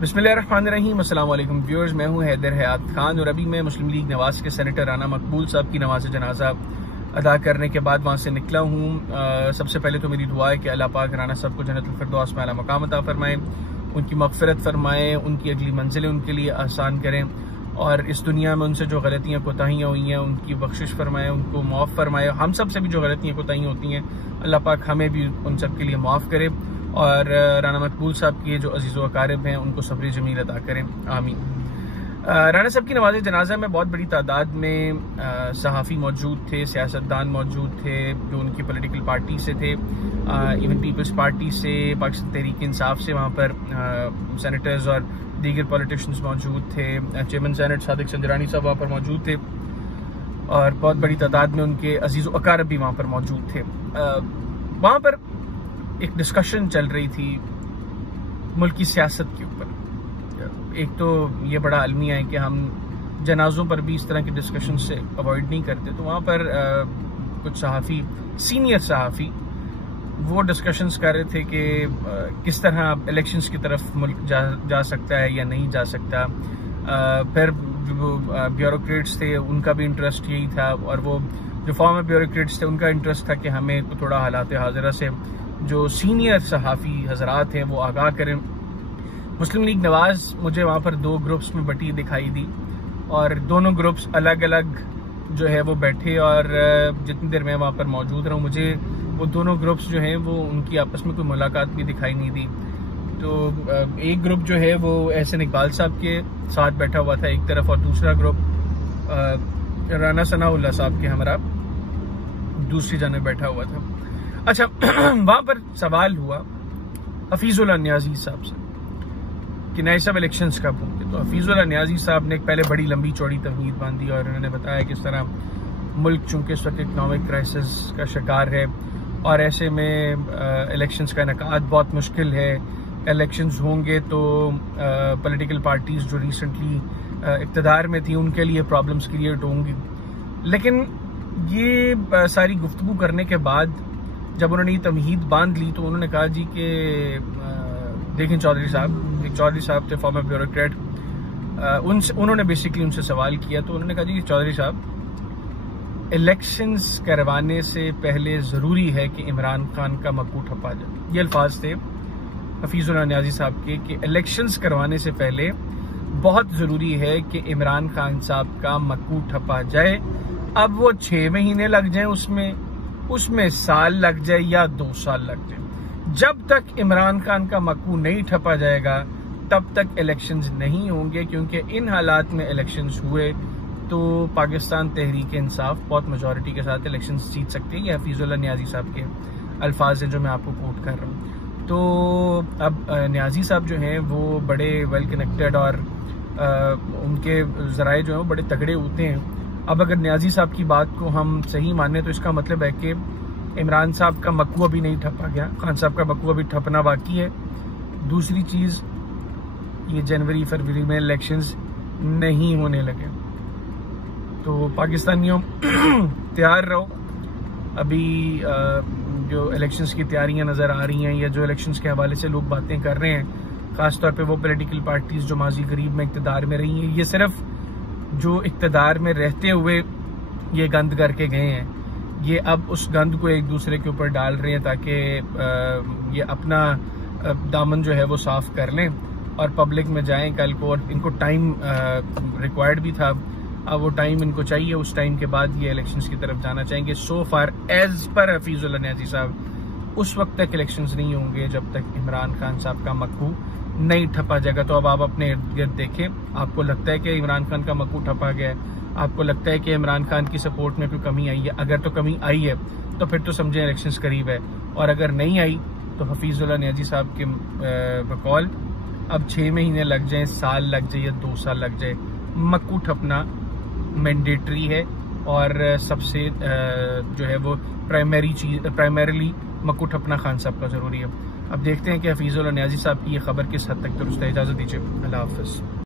बिस्मिल्लाहिर्रहमानिर्रहीम। अस्सलाम वालेकुम व्यूअर्स, मैं हूं हैदर हयात खान और अभी मैं मुस्लिम लीग नवाज के सेनेटर राना मकबूल साहब की नमाज जनाजा अदा करने के बाद वहां से निकला हूं। सबसे पहले तो मेरी दुआ है कि अल्लाह पाक राना साहब को जन्नतुल फिरदौस में आला मकाम अता फरमाए, उनकी मगफिरत फरमाए, उनकी अगली मंजिलें उनके लिए आसान करें और इस दुनिया में उनसे जो गलतियाँ कोताहियाँ हुई हैं उनकी बख्शिश फरमाए, उनको माफ़ फरमाए। हम सब से भी जो गलतियाँ कोताहियाँ होती हैं अल्लाह पाक हमें भी उन सब के लिए माफ़ करे और राना मकबूल साहब के जो अजीज़ व अकारिब हैं उनको सब्र जमील अता करें, आमीन। राना साहब की नमाज जनाजा में बहुत बड़ी तादाद में सहाफ़ी मौजूद थे, सियासतदान मौजूद थे जो उनकी पॉलिटिकल पार्टी से थे, इवन पीपल्स पार्टी से, पाकिस्तान तहरीक इंसाफ से वहाँ पर सेनेटर्स और दीगर पॉलिटिशियंस मौजूद थे। चेयरमैन सेनेट सादिक संजरानी साहब वहाँ पर मौजूद थे और बहुत बड़ी तादाद में उनके अजीज़ व अकारिब भी वहाँ पर मौजूद थे। वहाँ पर एक डिस्कशन चल रही थी मुल्क की सियासत के ऊपर। एक तो ये बड़ा अलमिया है कि हम जनाजों पर भी इस तरह के डिस्कशन से अवॉइड नहीं करते, तो वहाँ पर कुछ सहाफ़ी, सीनियर सहाफ़ी वो डिस्कशंस कर रहे थे कि किस तरह इलेक्शंस की तरफ मुल्क जा सकता है या नहीं जा सकता। फिर जो ब्यूरोक्रेट्स थे उनका भी इंटरेस्ट यही था और वो जो फॉर्मर ब्यूरोक्रेट्स थे उनका इंटरेस्ट था कि हमें थोड़ा हालात हाज़िरा से जो सीनियर सहाफ़ी हजरात हैं वो आगाह करें। मुस्लिम लीग नवाज मुझे वहाँ पर दो ग्रुप्स में बटी दिखाई दी और दोनों ग्रुप्स अलग अलग जो है वो बैठे और जितनी देर मैं वहाँ पर मौजूद रहा मुझे वो दोनों ग्रुप्स जो हैं वो उनकी आपस में कोई मुलाकात भी दिखाई नहीं दी। तो एक ग्रुप जो है वो एहसन इकबाल साहब के साथ बैठा हुआ था एक तरफ और दूसरा ग्रुप राना सनाउल्लाह साहब के हमरा दूसरी जाने बैठा हुआ था। अच्छा, वहाँ पर सवाल हुआ हफीजुल्लाह नियाजी साहब से कि नए सब इलेक्शंस कब होंगे। तो हफीजुल्लाह नियाजी साहब ने एक पहले बड़ी लंबी चौड़ी तमहीद बांधी और उन्होंने बताया किस तरह मुल्क चूंकि इस वक्त इकनॉमिक क्राइसिस का शिकार है और ऐसे में इलेक्शंस का इनेकाद बहुत मुश्किल है। इलेक्शंस होंगे तो पॉलिटिकल पार्टीज जो रिसेंटली इक़्तिदार में थी उनके लिए प्रॉब्लम्स क्रिएट होंगी। लेकिन ये सारी गुफ्तगू करने के बाद जब उन्होंने ये तमहीद बांध ली तो उन्होंने कहा जी कि देखें चौधरी साहब, एक चौधरी साहब थे फॉर्मर ब्यूरोक्रेट, उन्होंने बेसिकली उनसे सवाल किया तो उन्होंने कहा जी कि चौधरी साहब इलेक्शंस करवाने से पहले ज़रूरी है कि इमरान खान का मक्कू ठप्पा जाए। ये अल्फाज थे हफीजुल्लाह नियाजी साहब के कि इलेक्शंस करवाने से पहले बहुत ज़रूरी है कि इमरान खान साहब का मक्कू ठप्पा जाए। अब वो 6 महीने लग जाए, उसमें साल लग जाए या 2 साल लग जाए, जब तक इमरान खान का मक्कू नहीं ठपा जाएगा तब तक इलेक्शंस नहीं होंगे, क्योंकि इन हालात में इलेक्शंस हुए तो पाकिस्तान तहरीक इंसाफ बहुत मेजॉरिटी के साथ इलेक्शंस जीत सकती है। ये हफीजुल्लाह नियाजी साहब के अल्फाज हैं जो मैं आपको कोट कर रहा हूँ। तो अब नियाजी साहब जो हैं वो बड़े वेल कनेक्टेड और उनके ज़राए जो हैं वो बड़े तगड़े होते हैं। अब अगर नियाजी साहब की बात को हम सही माने तो इसका मतलब है कि इमरान साहब का मक्कू अभी नहीं ठपा गया, खान साहब का मक्कू अभी ठपना बाकी है। दूसरी चीज़, ये जनवरी फरवरी में इलेक्शंस नहीं होने लगे तो पाकिस्तानियों तैयार रहो। अभी जो इलेक्शंस की तैयारियां नज़र आ रही हैं या जो इलेक्शंस के हवाले से लोग बातें कर रहे हैं, ख़ासतौर पे वो पॉलिटिकल पार्टीज़ जो माजी करीब में इक़्तिदार में रही हैं, ये सिर्फ जो इक़्तिदार में रहते हुए ये गंद करके गए हैं, ये अब उस गंद को एक दूसरे के ऊपर डाल रहे हैं ताकि ये अपना दामन जो है वो साफ कर लें और पब्लिक में जाएं कल को। और इनको टाइम रिक्वायर्ड भी था, अब वो टाइम इनको चाहिए, उस टाइम के बाद ये इलेक्शंस की तरफ जाना चाहेंगे। सो far as per Hafizullah Niazi साहब उस वक्त तक इलेक्शंस नहीं होंगे जब तक इमरान खान साहब का मक्कू नहीं ठपा जाएगा। तो अब आप अपने इर्द गिर्द देखें, आपको लगता है कि इमरान खान का मक्कू ठपा गया है, आपको लगता है कि इमरान खान की सपोर्ट में कोई कमी आई है, अगर तो कमी आई है तो फिर तो समझें इलेक्शंस करीब है, और अगर नहीं आई तो हफीजुल्लाह नियाजी साहब के बकौल अब 6 महीने लग जाए, साल लग जाए या 2 साल लग जाए, मक्कू ठपना मैंडेटरी है और सबसे जो है वो प्राइमरीली मक्कू ठपना खान साहब का ज़रूरी है। अब देखते हैं कि हफीजुल्लाह नियाजी साहब की ये खबर किस हद तक दुरुस्त है। इजाज़त दीजिए, अल्लाह हाफ़िज़।